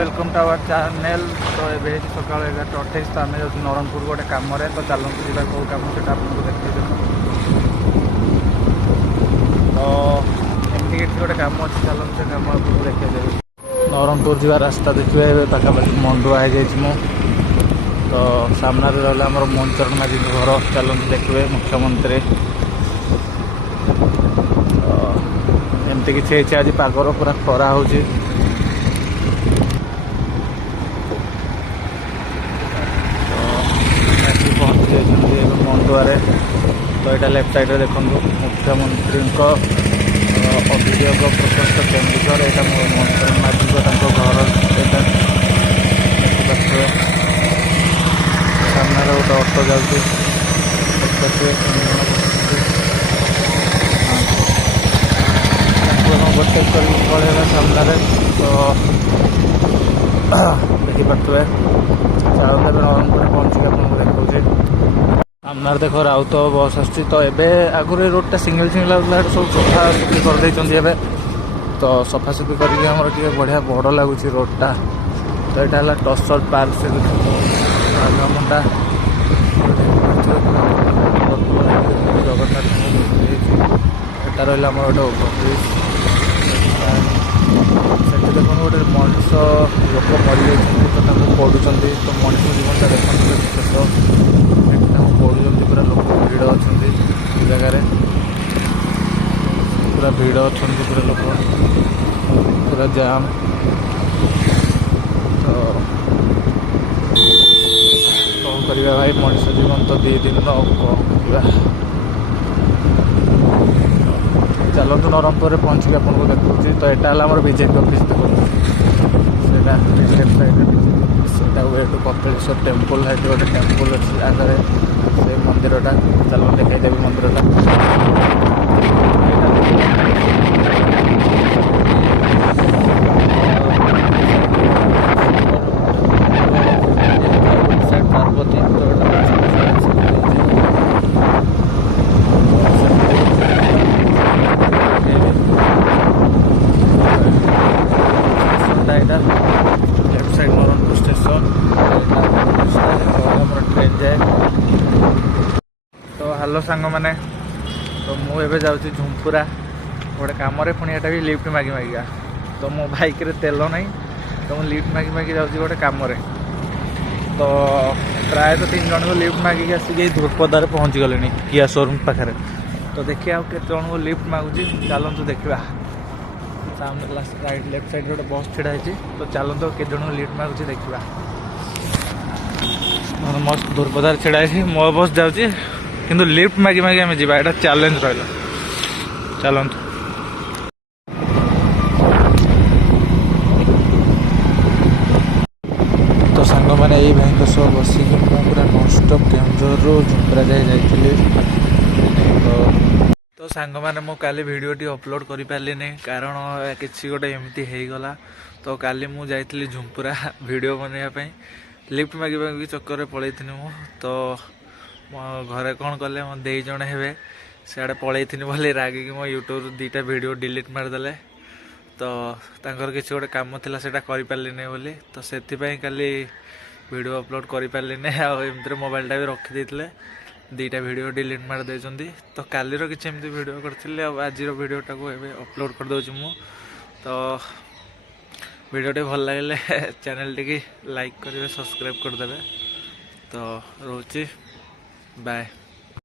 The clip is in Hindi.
Welcome to our channel. तो ये सका 11:28 तो आम जाऊँ नरणपुर गोटे कम तो चलते जी कौ कम से आपको देखते तो एमती किसी गोटे कम अच्छे चलते से कम आपको देखा जाए। नरणपुर जा रास्ता देखिए पाखापाखि मंडुआ हो जाए तो सामने रहा आम मोहनचरण माझी घर चलते देखिए मुख्यमंत्री एमती किसी आज पागर पूरा खरा हो पहुँची जाइए मंडुआरे। तो यहाँ लेफ्ट साइड देखो मुख्यमंत्री अभियोग प्रकोष्ठ केन्दुझर यहाँ मोहनचरण माझी घर देखिए सामने गोटे अटो जाऊँगी गोटे पड़ेगा सामने तो देखिपे चलते नरणपुर पहुँचिक आपको देखा सामने देखो राउत बस आसती। तो ये आगुरी रोडटा सिंगल सिंगल आउला सब सफासफी कर तो सफासफी करके बढ़िया बड़ लगुच रोडटा। तो यहाँ है टसर पार्क से जगन्नाथ एटा रहा गोटे ओवरब्रिज से देखो गोटे मनीष लोक मरी जाते तो पढ़ुं तो मनीष जीवनटा देखते शेष पढ़ुं पूरा लोक भिड़ अच्छा जगार पूरा भिड़ अच्छा पूरा लोक पूरा जाम। तो कौन करवा भाई मनीष जीवन तो 2 दिन चलतु नरणपुर पहुँचिक आपको देखा। तो यहाँ है बीजेपी ऑफिस देखो लेफ्ट साइड कपिलेश्वर टेम्पल है गोटे टेम्पल अच्छी आगे से मंदिरटा चल देखा मंदिरटा लेफ्ट साइड नरणपुर स्टेशन ट्रेन जाए। तो हेलो सांग मैंने तो मुझे जाऊँगी झुमपुरा गोटे कम पुणी एटा भी लिफ्ट मागी मागिका। तो मो बाइक रे तेल नहीं तो मुझे लिफ्ट मागी मागी जाऊँगी गोटे कम। तो प्राय तो 3 जन को लिफ्ट मागिक आसिक धूपदार पहुँची गले किया शोरूम पाखे। तो देखिए आउ केते जन को लिफ्ट मागुची चलतु देखा सामने राइट लेफ्ट साइड गोटे बस छिड़ा है। तो चलते के जन लिफ्ट मागुची देखा मस्त धूपदार छिड़ा है मो बस जाऊँगी किंतु लिफ्ट मागी मागी आम जा यहाँ चैलेंज रहा चलतु। तो सांग मैंने यही भाई सब बसिक पूरा नॉनस्टॉप केन्दुझर झुमपुरा जाइए। तो सांग मैंने मु काली वीडियोटी अपलोड कर पारे नहीं कारण किसी गोटे एमती होगला। तो काली मु जाइली झुमपुरा वीडियो बनवाई लिफ्ट मागी मागी चक्कर पलि मु। तो मो घरे कौन कले मो दे जड़े हे सियाड़े पलि बोली रागिकी मो यूट्यूब 2टा वीडियो डिलीट मारदे। तो तांकर किसी गोटे काम थिला सेटा करि पारली नै बोली तो सेथिपई काली वीडियो अपलोड करि पारली नै एमती मोबाइलटा भी रखी देथिले 2टा वीडियो डिलीट मार देछंती। तो कालीर किसी एमती वीडियो करथिले आज वीडियोटा को एबे अपलोड कर दउछि मु। तो वीडियोटी भल लगे चैनल टी लाइक करेंगे सब्सक्राइब करदे। तो रोची बाय।